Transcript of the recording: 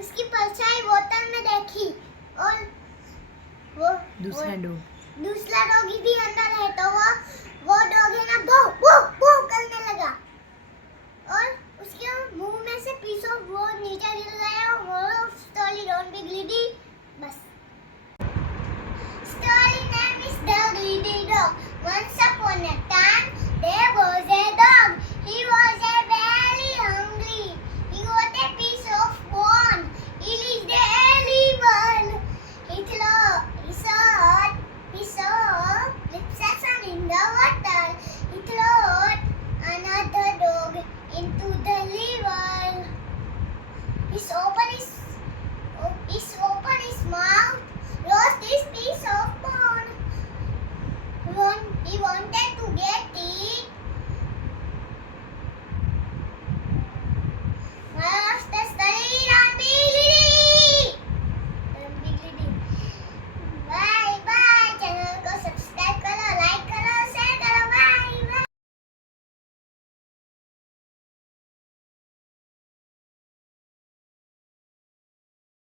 उसकी परछाई बोतल में देखी और वो दूसरा डॉग दूसरा डॉगी भी अंदर है तो वो डॉग है ना वो वो करने लगा और उसके मुंह में से पीस ऑफ वो नीचे गिर गया और वो स्टोरी डॉन पे गिरी थी बस story name is the greedy dog once upon a time there was a dog he was a very hungry he got a piece of bone he licked the early one he saw reflection in the water he threw another dog into the river he opened his mouth lost his piece of bone he wanted